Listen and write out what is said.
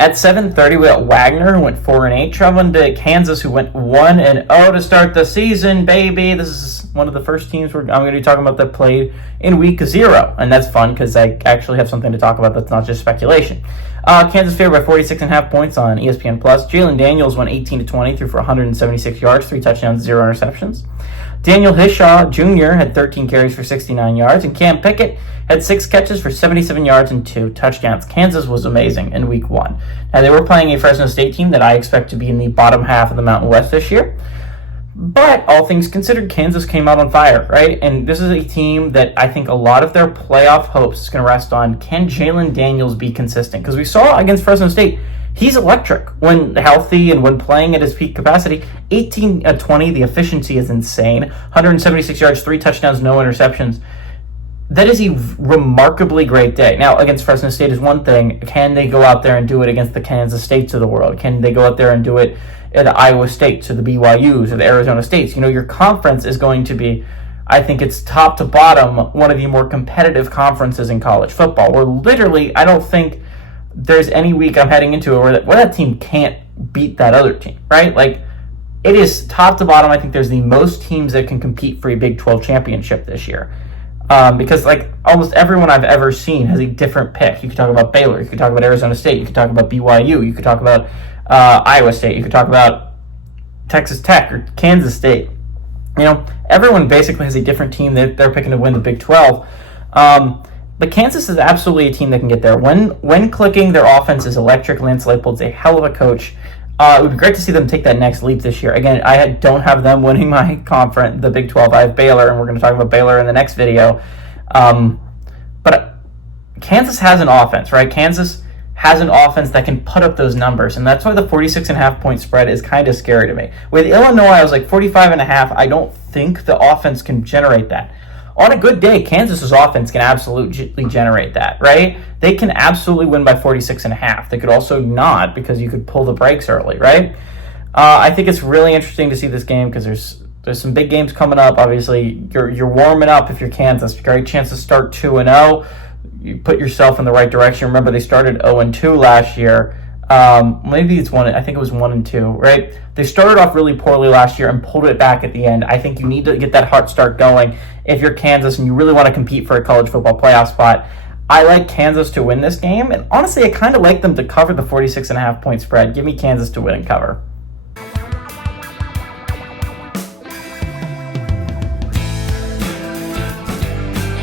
At 7:30, we got Wagner, who went 4-8, traveling to Kansas, who went 1-0 to start the season, baby. This is one of the first teams I'm going to be talking about that played in week 0, and that's fun because I actually have something to talk about that's not just speculation. Kansas favored by 46.5 points on ESPN+. Jalen Daniels went 18-20, threw for 176 yards, 3 touchdowns, 0 interceptions. Daniel Hishaw Jr. had 13 carries for 69 yards, and Cam Pickett had 6 catches for 77 yards and 2 touchdowns. Kansas was amazing in week 1. Now, they were playing a Fresno State team that I expect to be in the bottom half of the Mountain West this year. But all things considered, Kansas came out on fire, right? And this is a team that I think a lot of their playoff hopes is going to rest on, can Jalen Daniels be consistent? Because we saw against Fresno State, he's electric when healthy and when playing at his peak capacity. 18-20, the efficiency is insane. 176 yards, 3 touchdowns, no interceptions. That is a remarkably great day. Now, against Fresno State is one thing. Can they go out there and do it against the Kansas States of the world? Can they go out there and do it at the Iowa States or the BYUs or the Arizona States? You know, your conference is going to be, I think it's top to bottom, one of the more competitive conferences in college football. Where literally, I don't think there's any week I'm heading into it where that team can't beat that other team, right? Like, it is top to bottom. I think there's the most teams that can compete for a Big 12 championship this year. Because, like, almost everyone I've ever seen has a different pick. You could talk about Baylor. You could talk about Arizona State. You could talk about BYU. You could talk about Iowa State. You could talk about Texas Tech or Kansas State. You know, everyone basically has a different team that they're picking to win the Big 12. But Kansas is absolutely a team that can get there. When clicking, their offense is electric. Lance Leipold's a hell of a coach. It would be great to see them take that next leap this year. Again, I don't have them winning my conference, the Big 12. I have Baylor, and we're going to talk about Baylor in the next video. But Kansas has an offense, right? Kansas has an offense that can put up those numbers, and that's why the 46.5 point spread is kind of scary to me. With Illinois, I was like 45.5. I don't think the offense can generate that. On a good day, Kansas's offense can absolutely generate that, right? They can absolutely win by 46.5. They could also not, because you could pull the brakes early, right? I think it's really interesting to see this game because there's some big games coming up. Obviously, you're warming up if you're Kansas. Great chance to start 2-0. You put yourself in the right direction. Remember, they started 0-2 last year. Maybe it's I think it was 1-2, right? They started off really poorly last year and pulled it back at the end. I think you need to get that heart start going if you're Kansas and you really want to compete for a college football playoff spot. I like Kansas to win this game, and honestly, I kind of like them to cover the 46.5 point spread. Give me Kansas to win and cover.